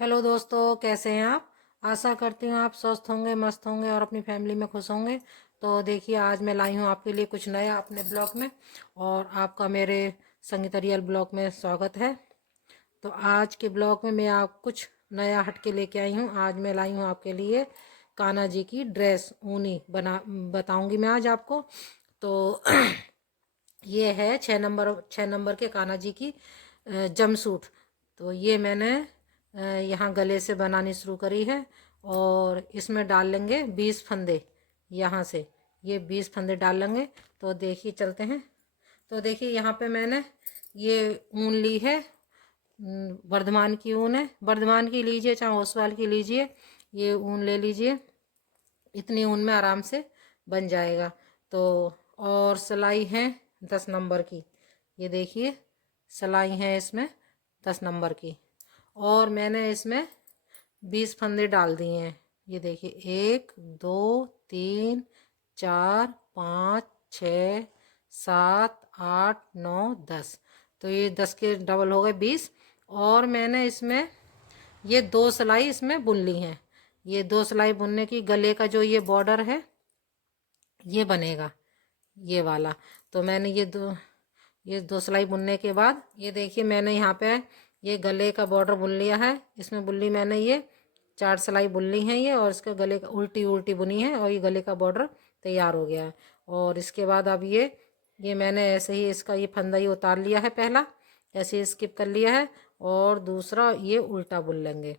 Hello दोस्तों, कैसे हैं आप। आशा करती हूँ आप स्वस्थ होंगे, मस्त होंगे और अपनी फैमिली में खुश होंगे। तो देखिए, आज मैं लाई हूँ आपके लिए कुछ नया अपने ब्लॉग में। और आपका मेरे संगीता रियल ब्लॉग में स्वागत है। तो आज के ब्लॉग में मैं आप कुछ नया हट के लेके आई हूँ। आज मैं लाई हूँ आपके लिए कान्हा जी की ड्रेस ऊनी बना बताऊंगी मैं आज आपको। तो ये है 6 नंबर के कान्हा जी की जमसूट। तो ये मैंने यहाँ गले से बनानी शुरू करी है। और इसमें डाल लेंगे 20 फंदे। यहाँ से ये 20 फंदे डाल लेंगे। तो देखिए, चलते हैं। तो देखिए, यहाँ पे मैंने ये ऊन ली है। वर्धमान की ऊन है। वर्धमान की लीजिए चाहे ओसवाल की लीजिए, ये ऊन ले लीजिए। इतनी ऊन में आराम से बन जाएगा। तो और सिलाई है 10 नंबर की। ये देखिए, सिलाई है इसमें 10 नंबर की। और मैंने इसमें 20 फंदे डाल दिए हैं। ये देखिए, 1 2 3 4 5 6 7 8 9 10। तो ये 10 के डबल हो गए 20। और मैंने इसमें ये 2 सिलाई इसमें बुन ली हैं। ये 2 सिलाई बुनने की गले का जो ये बॉर्डर है ये बनेगा, ये वाला। तो मैंने ये दो सिलाई बुनने के बाद ये देखिए, मैंने यहाँ पे ये गले का बॉर्डर बुन लिया है। इसमें बुन ली मैंने ये 4 सिलाई बुन ली है ये। और इसका गले का उल्टी उल्टी बुनी है और ये गले का बॉर्डर तैयार हो गया है। और इसके बाद अब ये मैंने ऐसे ही इसका ये फंदा ही उतार लिया है। पहला ऐसे ही स्किप कर लिया है और दूसरा ये उल्टा बुन लेंगे।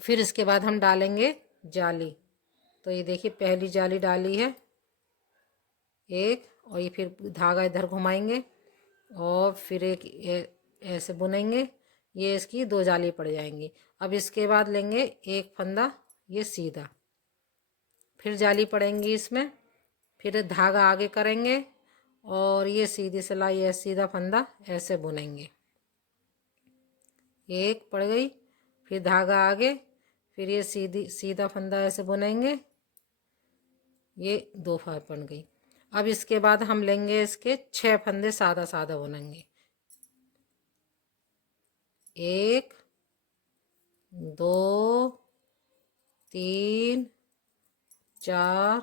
फिर इसके बाद हम डालेंगे जाली। तो ये देखिए, पहली जाली डाली है एक। और ये फिर धागा इधर घुमाएंगे और फिर एक ऐसे बुनेंगे। ये इसकी 2 जाली पड़ जाएंगी। अब इसके बाद लेंगे एक फंदा ये सीधा, फिर जाली पड़ेंगी इसमें। फिर धागा आगे करेंगे और ये सीधी सिलाई है, सीधा फंदा ऐसे बुनेंगे। एक पड़ गई, फिर धागा आगे, फिर ये सीधा फंदा ऐसे बुनेंगे। ये 2 फार बन गई। अब इसके बाद हम लेंगे इसके 6 फंदे सादा सादा बुनेंगे। 1 2 3 4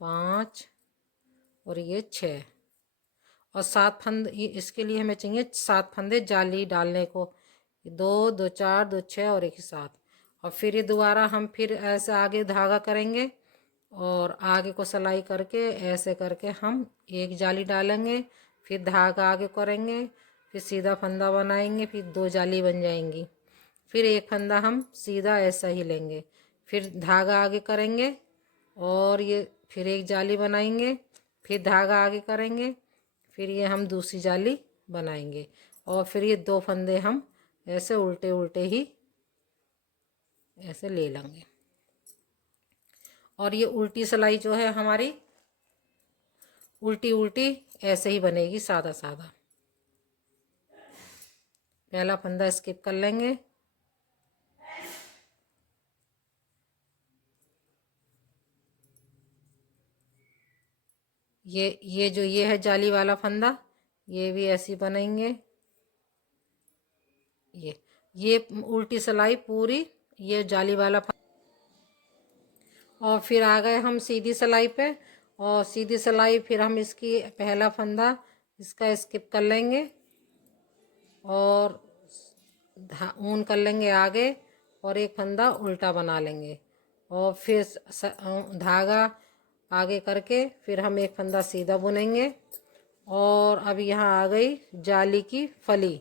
5 और ये 6। और 7 फंदे इसके लिए हमें चाहिए 7 फंदे जाली डालने को। 2 2 4 2 6 और एक 7। और फिर ये दोबारा हम फिर ऐसे आगे धागा करेंगे और आगे को सिलाई करके ऐसे करके हम एक जाली डालेंगे। फिर धागा आगे करेंगे, फिर सीधा फंदा बनाएंगे, फिर 2 जाली बन जाएंगी। फिर एक फंदा हम सीधा ऐसा ही लेंगे, फिर धागा आगे करेंगे और ये फिर एक जाली बनाएंगे, फिर धागा आगे करेंगे, फिर ये हम दूसरी जाली बनाएंगे। और फिर ये 2 फंदे हम ऐसे उल्टे उल्टे ही ऐसे ले लेंगे। और ये उल्टी सिलाई जो है हमारी उल्टी उल्टी ऐसे ही बनेगी, सादा सादा। पहला फंदा स्किप कर लेंगे। ये है जाली वाला फंदा, ये भी ऐसी बनेंगे। ये उल्टी सिलाई पूरी, ये जाली वाला फंदा। और फिर आ गए हम सीधी सिलाई पे। और सीधी सिलाई फिर हम इसकी पहला फंदा इसका स्किप कर लेंगे और ऊन कर लेंगे आगे और एक फंदा उल्टा बना लेंगे। और फिर धागा आगे करके फिर हम एक फंदा सीधा बुनेंगे। और अब यहाँ आ गई जाली की फली।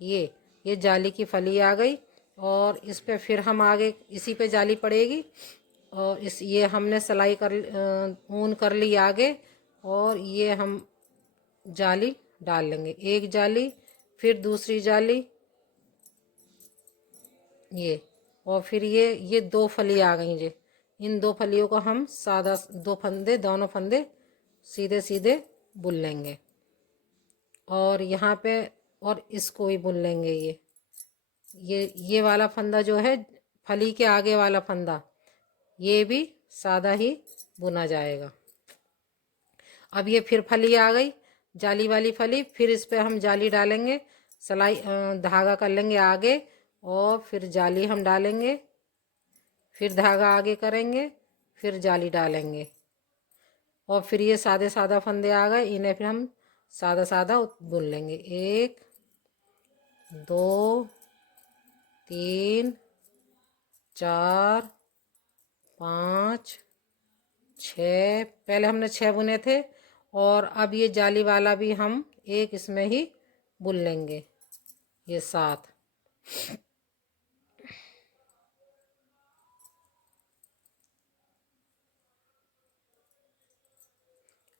ये जाली की फली आ गई। और इस पे फिर हम आगे इसी पे जाली पड़ेगी। और ये हमने सिलाई कर ऊन कर ली आगे। और ये हम जाली डाल लेंगे, एक जाली, फिर दूसरी जाली, ये। और फिर ये 2 फली आ गई। ये इन 2 फलियों को हम सादा 2 फंदे, दोनों फंदे सीधे सीधे बुन लेंगे। और यहाँ पे और इसको भी बुन लेंगे। ये वाला फंदा जो है, फली के आगे वाला फंदा, ये भी सादा ही बुना जाएगा। अब ये फिर फली आ गई, जाली वाली फली। फिर इस पे हम जाली डालेंगे, सिलाई धागा कर लेंगे आगे और फिर जाली हम डालेंगे, फिर धागा आगे करेंगे, फिर जाली डालेंगे और फिर ये सादे सादा फंदे आ गए, इन्हें फिर हम सादा सादा बुन लेंगे। 1 2 3 4 5 6, पहले हमने 6 बुने थे और अब ये जाली वाला भी हम एक इसमें ही बुन लेंगे, ये 7।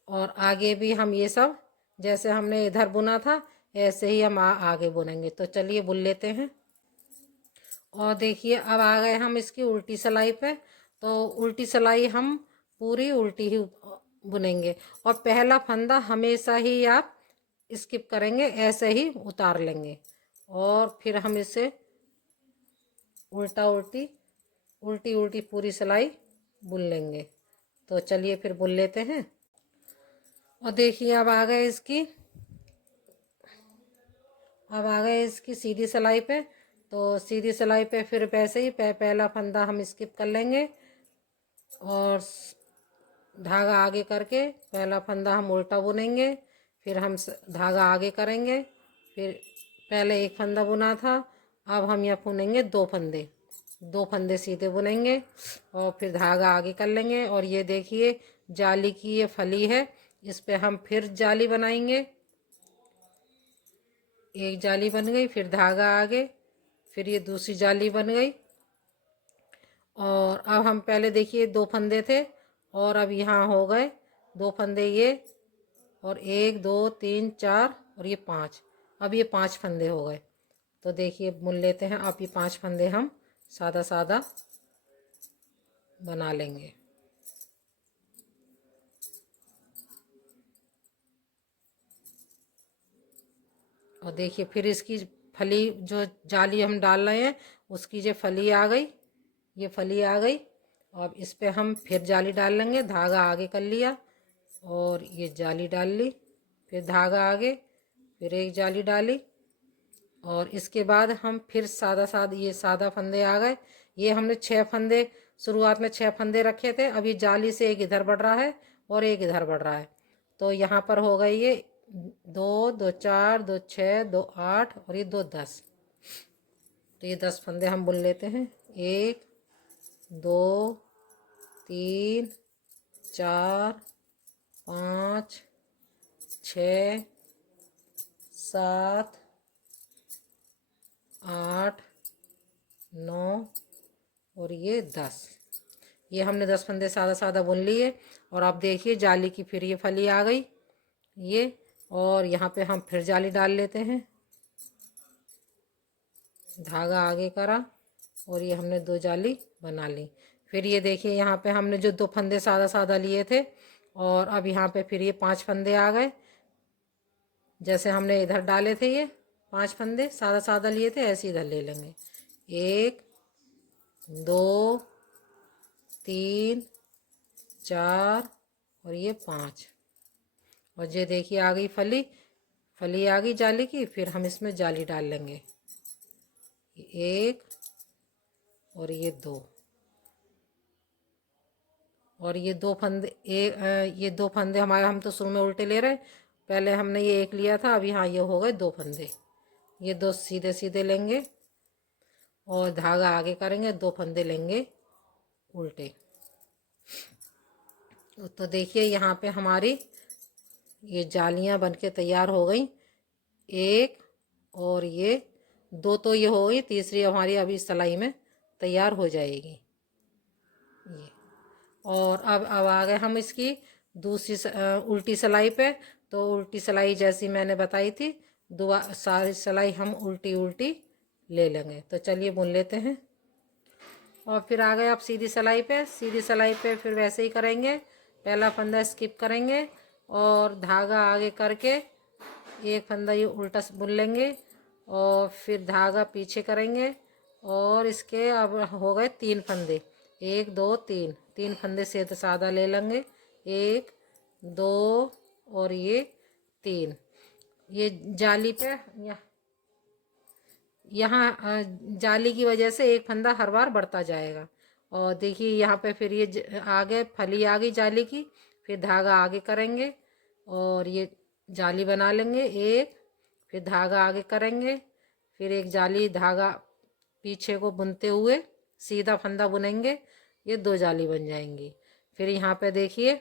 और आगे भी हम ये सब जैसे हमने इधर बुना था ऐसे ही हम आगे बुनेंगे। तो चलिए बुन लेते हैं। और देखिए अब आ गए हम इसकी उल्टी सिलाई पे। तो उल्टी सिलाई हम पूरी उल्टी ही बुनेंगे और पहला फंदा हमेशा ही आप स्किप करेंगे, ऐसे ही उतार लेंगे और फिर हम इसे उल्टा उल्टी उल्टी उल्टी पूरी सिलाई बुन लेंगे। तो चलिए फिर बुन लेते हैं। और देखिए अब आ गए इसकी सीधी सिलाई पे। तो सीधी सिलाई पे फिर वैसे ही पहला फंदा हम स्किप कर लेंगे और धागा आगे करके पहला फंदा हम उल्टा बुनेंगे, फिर हम धागा आगे करेंगे, फिर पहले एक फंदा बुना था, अब हम यहाँ बुनेंगे 2 फंदे, 2 फंदे सीधे बुनेंगे और फिर धागा आगे कर लेंगे। और ये देखिए जाली की ये फली है, इस पे हम फिर जाली बनाएंगे। एक जाली बन गई, फिर धागा आगे, फिर ये दूसरी जाली बन गई। और अब हम पहले देखिए 2 फंदे थे और अब यहाँ हो गए 2 फंदे ये, और 1 2 3 4 और ये 5, अब ये 5 फंदे हो गए। तो देखिए बुन लेते हैं। अब ये 5 फंदे हम सादा सादा बना लेंगे। और देखिए फिर इसकी फली जो जाली हम डाल रहे हैं उसकी जो फली आ गई, ये फली आ गई। अब इस पे हम फिर जाली डाल लेंगे, धागा आगे कर लिया और ये जाली डाल ली, फिर धागा आगे, फिर एक जाली डाली और इसके बाद हम फिर ये सादा फंदे आ गए। ये हमने 6 फंदे शुरुआत में 6 फंदे रखे थे, अब ये जाली से एक इधर बढ़ रहा है और एक इधर बढ़ रहा है। तो यहाँ पर हो गई ये 2 2 4 2 6 2 8 और ये 2 10। तो ये 10 फंदे हम बुन लेते हैं। 1 2 3 4 5 6 7 8 9 और ये 10। ये हमने 10 फंदे सादा सादा बुन लिए। और अब देखिए जाली की फिर ये फली आ गई ये, और यहाँ पे हम फिर जाली डाल लेते हैं, धागा आगे करा और ये हमने 2 जाली बना ली। फिर ये देखिए यहाँ पे हमने जो 2 फंदे सादा सादा लिए थे और अब यहाँ पे फिर ये 5 फंदे आ गए, जैसे हमने इधर डाले थे ये 5 फंदे सादा सादा लिए थे ऐसे इधर ले लेंगे। 1 2 3 4 और ये 5। और ये देखिए आ गई फली, फली आ गई जाली की। फिर हम इसमें जाली डाल लेंगे, 1 और ये 2। और ये 2 फंदे ये 2 फंदे हमारे, हम तो शुरू में उल्टे ले रहे, पहले हमने ये एक लिया था, अब यहाँ ये हो गए 2 फंदे। ये 2 सीधे सीधे लेंगे और धागा आगे करेंगे, 2 फंदे लेंगे उल्टे। तो देखिए यहाँ पे हमारी ये जालियाँ बनके तैयार हो गई। एक और ये 2 तो ये हो गई, तीसरी हमारी अभी सिलाई में तैयार हो जाएगी ये। और अब आ गए हम इसकी दूसरी उल्टी सिलाई पे। तो उल्टी सिलाई जैसी मैंने बताई थी, सारी सिलाई हम उल्टी उल्टी ले लेंगे। तो चलिए बुन लेते हैं। और फिर आ गए आप सीधी सिलाई पे। सीधी सिलाई पे फिर वैसे ही करेंगे, पहला फंदा स्किप करेंगे और धागा आगे करके एक फंदा ये उल्टा बुन लेंगे और फिर धागा पीछे करेंगे और इसके अब हो गए 3 फंदे, 1 2 3, 3 फंदे से सादा ले लेंगे, 1 2 और ये 3। ये जाली पे यहाँ जाली की वजह से एक फंदा हर बार बढ़ता जाएगा। और देखिए यहाँ पे फिर ये आगे फली आ गई जाली की, फिर धागा आगे करेंगे और ये जाली बना लेंगे एक, फिर धागा आगे करेंगे, फिर एक जाली धागा पीछे को बुनते हुए सीधा फंदा बुनेंगे, ये 2 जाली बन जाएंगी। फिर यहाँ पे देखिए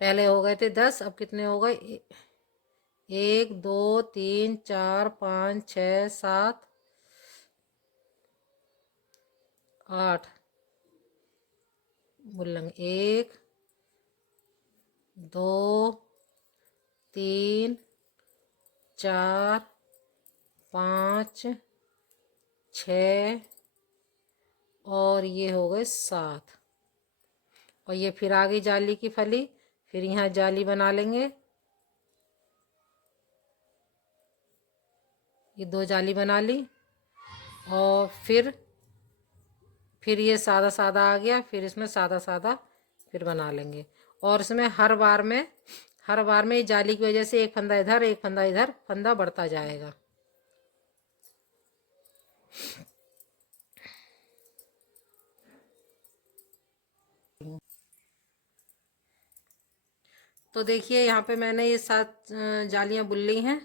पहले हो गए थे 10, अब कितने हो गए, 1 2 3 4 5 6 7 8 बुन लेंगे, 1 2 3 4 5 6 और ये हो गए 7। और ये फिर आ गई जाली की फली, फिर यहाँ जाली बना लेंगे, ये 2 जाली बना ली। और फिर ये सादा सादा आ गया, फिर इसमें सादा सादा फिर बना लेंगे। और इसमें हर बार में जाली की वजह से एक फंदा इधर एक फंदा इधर फंदा बढ़ता जाएगा। तो देखिए यहाँ पे मैंने ये 7 जालियाँ बुन ली हैं।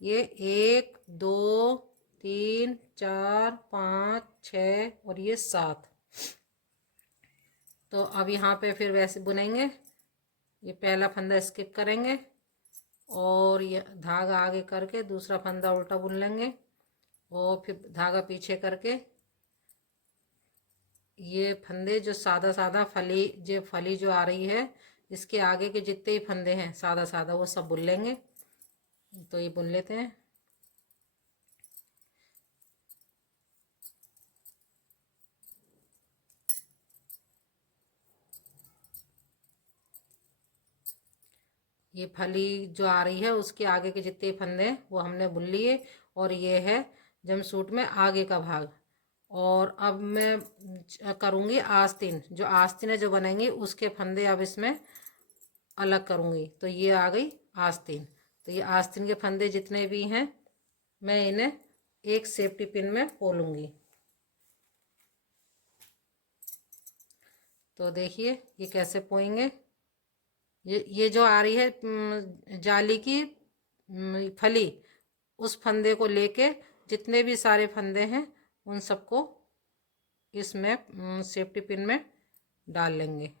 ये 1 2 3 4 5 6 और ये 7। तो अब यहाँ पे फिर वैसे बुनेंगे, ये पहला फंदा स्किप करेंगे और ये धागा आगे करके दूसरा फंदा उल्टा बुन लेंगे और फिर धागा पीछे करके ये फंदे जो सादा सादा फली जो आ रही है, इसके आगे के जितने ही फंदे हैं सादा सादा वो सब बुन लेंगे। तो ये बुन लेते हैं। ये फली जो आ रही है उसके आगे के जितने फंदे हैं वो हमने बुन लिए। और ये है जमसूट में आगे का भाग। और अब मैं करूँगी आस्तीन, जो आस्तीन है जो बनेंगी उसके फंदे अब इसमें अलग करूँगी। तो ये आ गई आस्तीन। तो ये आस्तीन के फंदे जितने भी हैं मैं इन्हें एक सेफ्टी पिन में पोलूंगी। तो देखिए ये कैसे पोएंगे। ये जो आ रही है जाली की फली, उस फंदे को लेके जितने भी सारे फंदे हैं उन सबको इसमें सेफ्टी पिन में डाल लेंगे।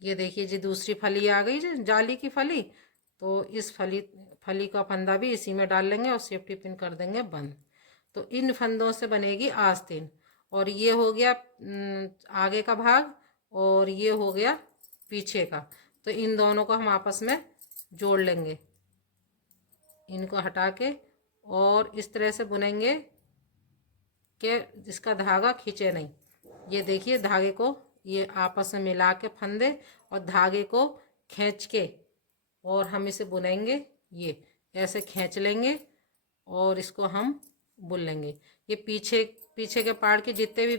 ये देखिए जी दूसरी फली आ गई जो जाली की फली। तो इस फली का फंदा भी इसी में डाल लेंगे और सेफ्टी पिन कर देंगे बंद। तो इन फंदों से बनेगी आस्तीन। और ये हो गया आगे का भाग और ये हो गया पीछे का। तो इन दोनों को हम आपस में जोड़ लेंगे, इनको हटा के, और इस तरह से बुनेंगे कि इसका धागा खींचे नहीं। ये देखिए धागे को ये आपस में मिला के फंदे और धागे को खींच के और हम इसे बुनेंगे। ये ऐसे खींच लेंगे और इसको हम बुन लेंगे। ये पीछे पीछे के पार्ट के जितने भी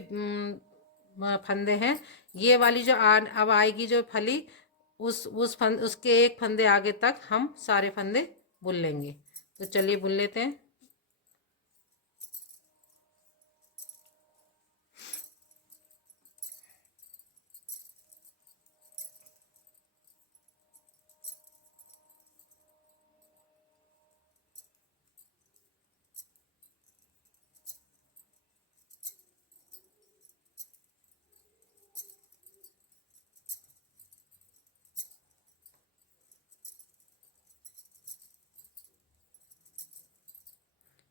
फंदे हैं, ये वाली जो अब आएगी जो फली, उसके एक फंदे आगे तक हम सारे फंदे बुन लेंगे। तो चलिए बुन लेते हैं।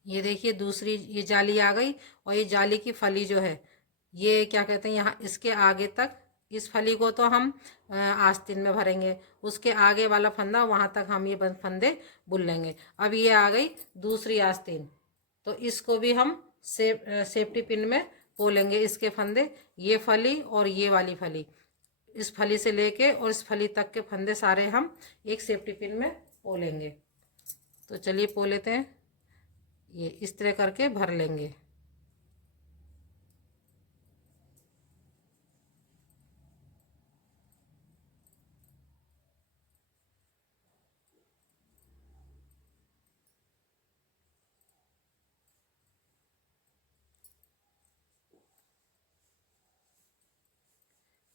ये देखिए दूसरी ये जाली आ गई और ये जाली की फली जो है, ये क्या कहते हैं, यहाँ इसके आगे तक इस फली को तो हम आस्तीन में भरेंगे, उसके आगे वाला फंदा वहाँ तक हम ये फंदे बुन लेंगे। अब ये आ गई दूसरी आस्तीन, तो इसको भी हम सेफ्टी पिन में पोलेंगे। इसके फंदे, ये फली और ये वाली फली, इस फली से लेके और इस फली तक के फंदे सारे हम एक सेफ्टी पिन में पोलेंगे। तो चलिए पो लेते हैं। ये इस तरह करके भर लेंगे।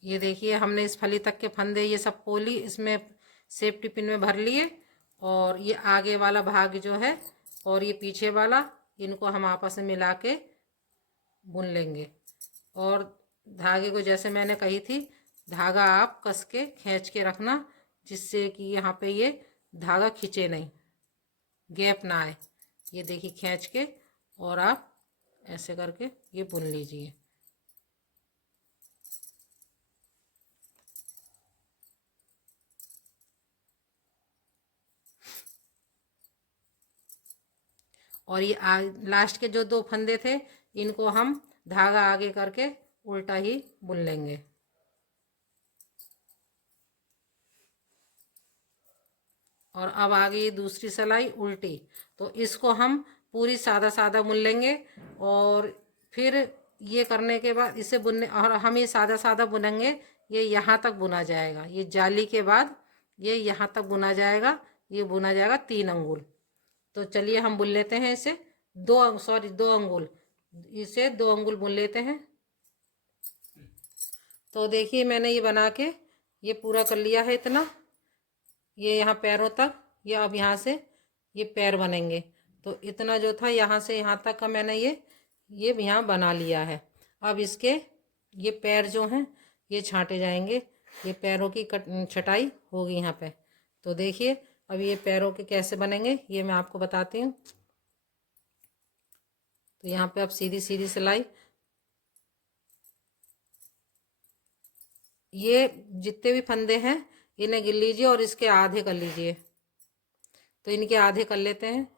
ये देखिए हमने इस फली तक के फंदे ये सब खोली, इसमें सेफ्टी पिन में भर लिए। और ये आगे वाला भाग जो है और ये पीछे वाला, इनको हम आपस में मिला के बुन लेंगे। और धागे को जैसे मैंने कही थी, धागा आप कस के खींच के रखना, जिससे कि यहाँ पे ये धागा खींचे नहीं, गैप ना आए। ये देखिए खींच के और आप ऐसे करके ये बुन लीजिए। और ये लास्ट के जो दो फंदे थे, इनको हम धागा आगे करके उल्टा ही बुन लेंगे। और अब आगे ये दूसरी सिलाई उल्टी, तो इसको हम पूरी सादा सादा बुन लेंगे। और फिर ये करने के बाद इसे बुनने, और हम ये सादा सादा बुनेंगे, ये यहाँ तक बुना जाएगा। ये जाली के बाद ये यहाँ तक बुना जाएगा, ये बुना जाएगा 3 अंगुल। तो चलिए हम बुन लेते हैं इसे 2 अंगुल, इसे 2 अंगुल बुन लेते हैं। तो देखिए मैंने ये बना के ये पूरा कर लिया है इतना, ये यहाँ पैरों तक, ये अब यहाँ से ये पैर बनेंगे। तो इतना जो था यहाँ से यहाँ तक का मैंने ये यहाँ बना लिया है। अब इसके ये पैर जो हैं ये छांटे जाएंगे, ये पैरों की छटाई होगी यहाँ पे। तो देखिए अब ये पैरों के कैसे बनेंगे ये मैं आपको बताती हूँ। तो यहाँ पे अब सीधी सीधी सिलाई, ये जितने भी फंदे हैं इन्हें गिन लीजिए और इसके आधे कर लीजिए। तो इनके आधे कर लेते हैं।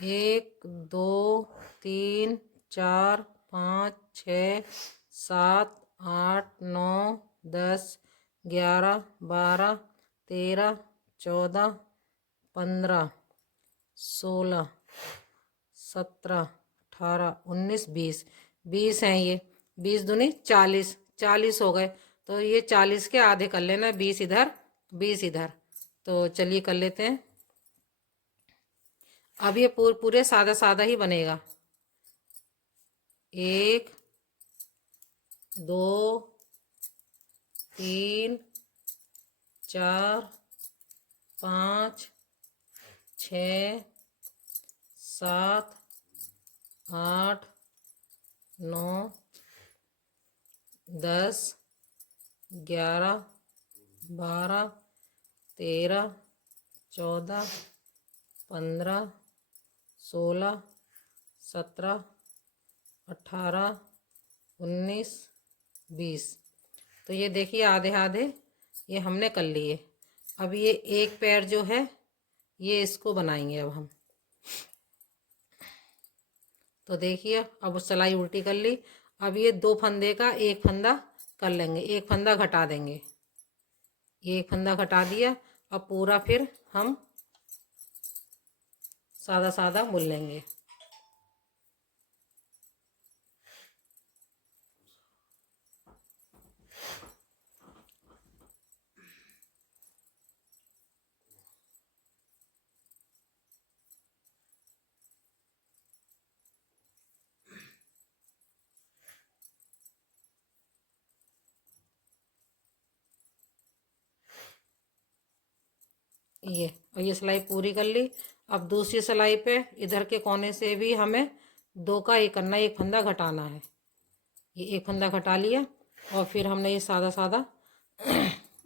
1 2 3 4 5 6 7 8 9 10 11 12 13 14 15 16 17 18 19 20 20 हैं ये। 20 दूनी 40, 40 हो गए। तो ये 40 के आधे कर लेना, 20 इधर 20 इधर। तो चलिए कर लेते हैं। अब ये पूरे सादा सादा ही बनेगा। 1 2 3 4 5 6 7 8 9 10 11 12 13 14 15 16 17 18 19 20। तो ये देखिए आधे आधे ये हमने कर लिए। अब ये एक पैर जो है ये इसको बनाएंगे अब हम। तो देखिए अब सिलाई उल्टी कर ली। अब ये 2 फंदे का एक फंदा कर लेंगे, एक फंदा घटा देंगे। ये एक फंदा घटा दिया। अब पूरा फिर हम सादा सादा बुन लेंगे। ये और ये सिलाई पूरी कर ली। अब दूसरी सिलाई पे इधर के कोने से भी हमें 2 का एक करना, एक फंदा घटाना है। ये एक फंदा घटा लिया और फिर हमने ये सादा सादा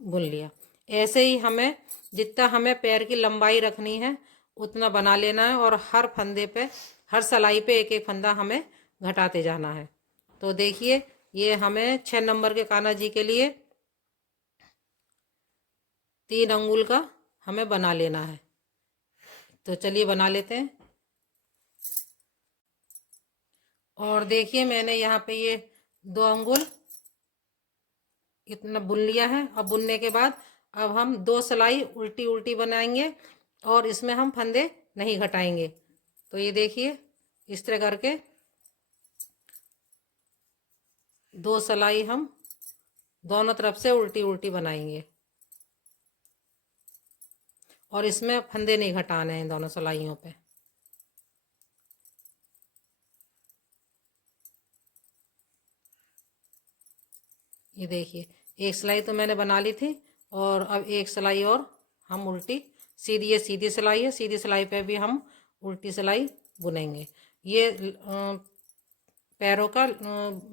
बुन लिया। ऐसे ही हमें जितना हमें पैर की लंबाई रखनी है उतना बना लेना है। और हर फंदे पे, हर सिलाई पे एक एक फंदा हमें घटाते जाना है। तो देखिए ये हमें 6 नंबर के कान्हा जी के लिए 3 अंगुल का हमें बना लेना है। तो चलिए बना लेते हैं। और देखिए मैंने यहाँ पे ये 2 अंगुल इतना बुन लिया है। अब बुनने के बाद अब हम 2 सिलाई उल्टी उल्टी बनाएंगे और इसमें हम फंदे नहीं घटाएंगे। तो ये देखिए इस तरह करके 2 सिलाई हम दोनों तरफ से उल्टी उल्टी बनाएंगे। और इसमें फंदे नहीं घटाने हैं दोनों सिलाइयों पे। ये देखिए, एक सिलाई तो मैंने बना ली थी, और अब एक सिलाई और हम उल्टी सीधी, ये सीधी सिलाई है, सीधी सिलाई पे भी हम उल्टी सिलाई बुनेंगे। ये पैरों का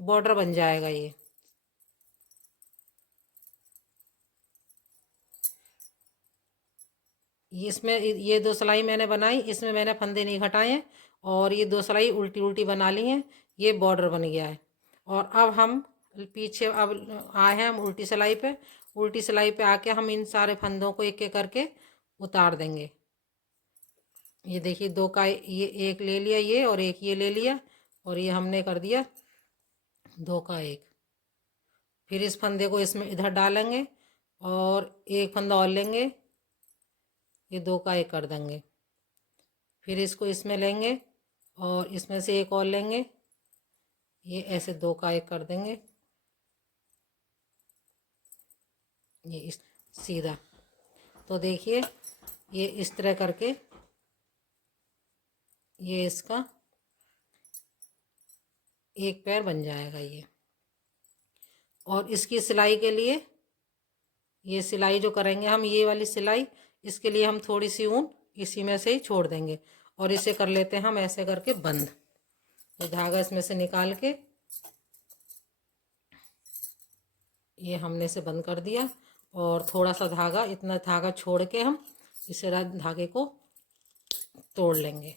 बॉर्डर बन जाएगा ये। इसमें ये दो सिलाई मैंने बनाई, इसमें मैंने फंदे नहीं घटाए हैं, और ये दो सिलाई उल्टी उल्टी बना ली हैं। ये बॉर्डर बन गया है। और अब हम पीछे अब आए हैं हम उल्टी सिलाई पे। उल्टी सिलाई पे आके हम इन सारे फंदों को एक एक करके उतार देंगे। ये देखिए, दो का ये एक ले लिया ये, और एक ये ले लिया, और ये हमने कर दिया दो का एक। फिर इस फंदे को इसमें इधर डालेंगे, और एक फंदा और लेंगे, ये दो का एक कर देंगे। फिर इसको इसमें लेंगे, और इसमें से एक और लेंगे, ये ऐसे दो का एक कर देंगे, ये इस सीधा। तो देखिए, ये इस तरह करके ये इसका एक पैर बन जाएगा ये। और इसकी सिलाई के लिए, ये सिलाई जो करेंगे हम, ये वाली सिलाई, इसके लिए हम थोड़ी सी ऊन इसी में से ही छोड़ देंगे, और इसे कर लेते हैं हम ऐसे करके बंद। ये धागा इसमें से निकाल के ये हमने से बंद कर दिया, और थोड़ा सा धागा, इतना धागा छोड़ के हम इसे धागे को तोड़ लेंगे।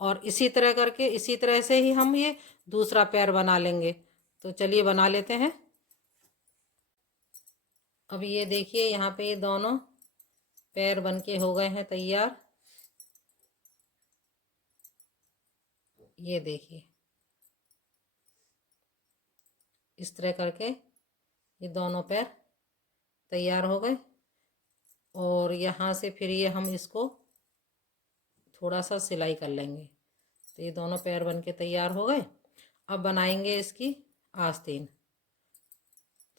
और इसी तरह करके, इसी तरह से ही हम ये दूसरा पैर बना लेंगे। तो चलिए बना लेते हैं। अब ये देखिए, यहाँ पे ये दोनों पैर बन के हो गए हैं तैयार। ये देखिए, इस तरह करके ये दोनों पैर तैयार हो गए। और यहाँ से फिर ये हम इसको थोड़ा सा सिलाई कर लेंगे। तो ये दोनों पैर बन के तैयार हो गए। अब बनाएंगे इसकी आस्तीन।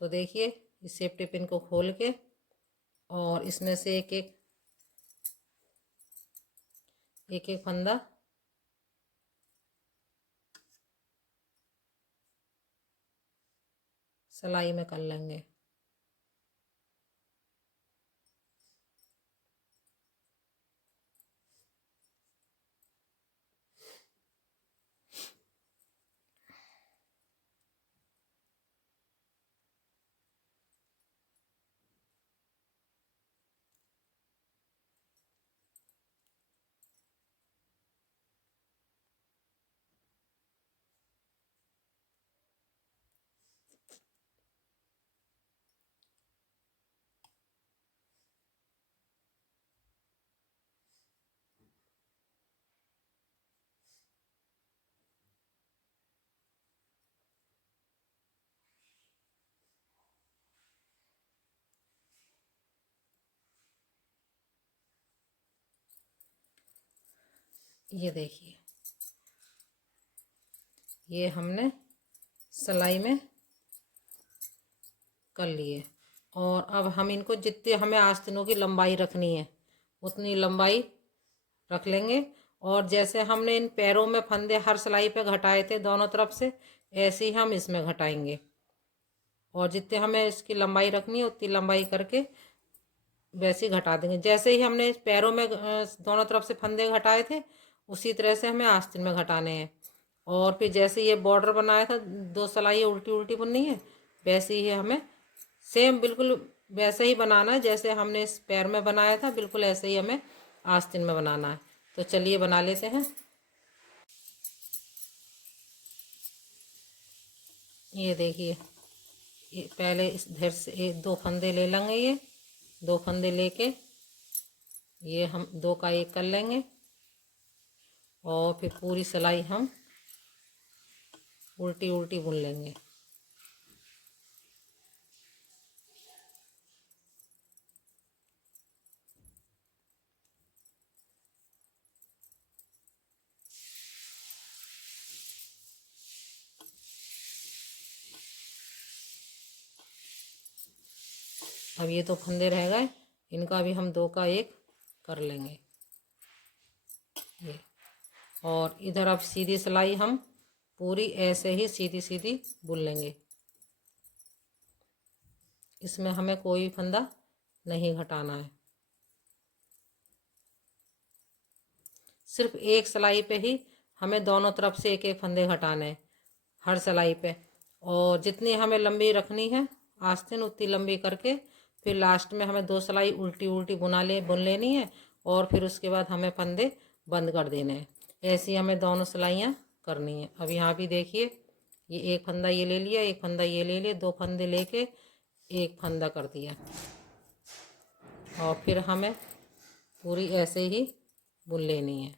तो देखिए, इस सेफ्टी पिन को खोल के, और इसमें से एक एक फंदा सिलाई में कर लेंगे। ये देखिए, ये हमने सिलाई में कर लिए। और अब हम इनको, जितने हमें आस्तीनों की लंबाई रखनी है उतनी लंबाई रख लेंगे। और जैसे हमने इन पैरों में फंदे हर सिलाई पे घटाए थे दोनों तरफ से, ऐसे ही हम इसमें घटाएंगे। और जितने हमें इसकी लंबाई रखनी है उतनी लंबाई करके वैसे ही घटा देंगे। जैसे ही हमने पैरों में दोनों तरफ से फंदे घटाए थे, उसी तरह से हमें आस्तीन में घटाने हैं। और फिर जैसे ये बॉर्डर बनाया था, दो सिलाई उल्टी उल्टी बुननी है, वैसे ही हमें सेम बिल्कुल वैसे ही बनाना है जैसे हमने इस पैर में बनाया था, बिल्कुल ऐसे ही हमें आस्तीन में बनाना है। तो चलिए बना लेते हैं। ये देखिए, ये पहले इस इधर से एक दो फंदे ले लेंगे, ये दो फंदे लेके ये हम दो का एक कर लेंगे, और फिर पूरी सिलाई हम उल्टी उल्टी बुन लेंगे। अब ये तो फंदे रह गए, इनका भी हम दो का एक कर लेंगे ये। और इधर अब सीधी सिलाई हम पूरी ऐसे ही सीधी सीधी बुन लेंगे। इसमें हमें कोई फंदा नहीं घटाना है, सिर्फ एक सिलाई पे ही हमें दोनों तरफ से एक एक फंदे घटाने हैं हर सिलाई पे। और जितनी हमें लंबी रखनी है आस्तीन उतनी लंबी करके फिर लास्ट में हमें 2 सिलाई उल्टी उल्टी बुन लेनी है और फिर उसके बाद हमें फंदे बंद कर देने हैं। ऐसी हमें दोनों सिलाइयाँ करनी है। अब यहाँ भी देखिए, ये एक फंदा ये ले लिया, एक फंदा ये ले लिया, 2 फंदे लेके एक फंदा कर दिया और फिर हमें पूरी ऐसे ही बुन लेनी है।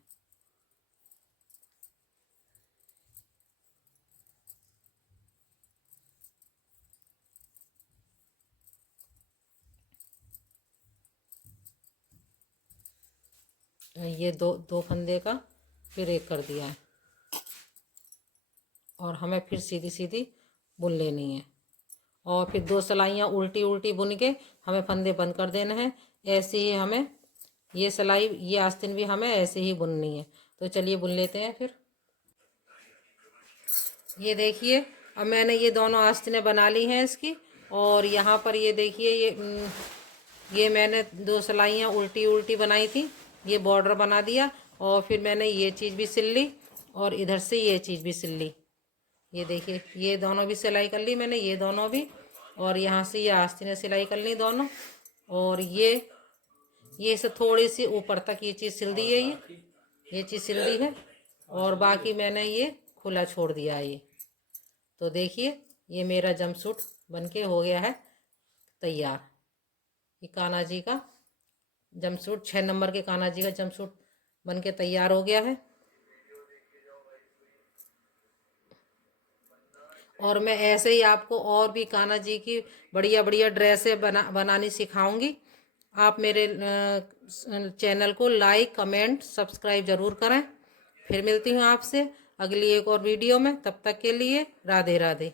ये दो फंदे का फिर एक कर दिया है और हमें फिर सीधी सीधी बुन लेनी है और फिर 2 सिलाइयाँ उल्टी उल्टी बुन के हमें फंदे बंद कर देना है। ऐसे ही हमें ये सिलाई ये आस्तीन भी हमें ऐसे ही बुननी है। तो चलिए बुन लेते हैं फिर। ये देखिए, अब मैंने ये दोनों आस्तीनें बना ली हैं इसकी। और यहाँ पर ये देखिए, ये मैंने 2 सिलाइयाँ उल्टी उल्टी बनाई थी, ये बॉर्डर बना दिया और फिर मैंने ये चीज़ भी सिल ली और इधर से ये चीज़ भी सिल ली। ये देखिए, ये दोनों भी सिलाई कर ली मैंने, ये दोनों भी। और यहाँ से ये आस्तीनें सिलाई कर ली दोनों। और ये से थोड़ी सी ऊपर तक ये चीज़ सिल दी है, ये चीज़ सिल दी है और बाकी मैंने ये खुला छोड़ दिया है ये। तो देखिए, ये मेरा जंपसूट बनके हो गया है तैयार। ये कान्हा जी का जंपसूट, 6 नंबर के कान्हा जी का जंपसूट बनके तैयार हो गया है। और मैं ऐसे ही आपको और भी कान्हा जी की बढ़िया बढ़िया ड्रेसें बनानी सिखाऊंगी। आप मेरे चैनल को लाइक कमेंट सब्सक्राइब ज़रूर करें। फिर मिलती हूँ आपसे अगली एक और वीडियो में। तब तक के लिए राधे राधे।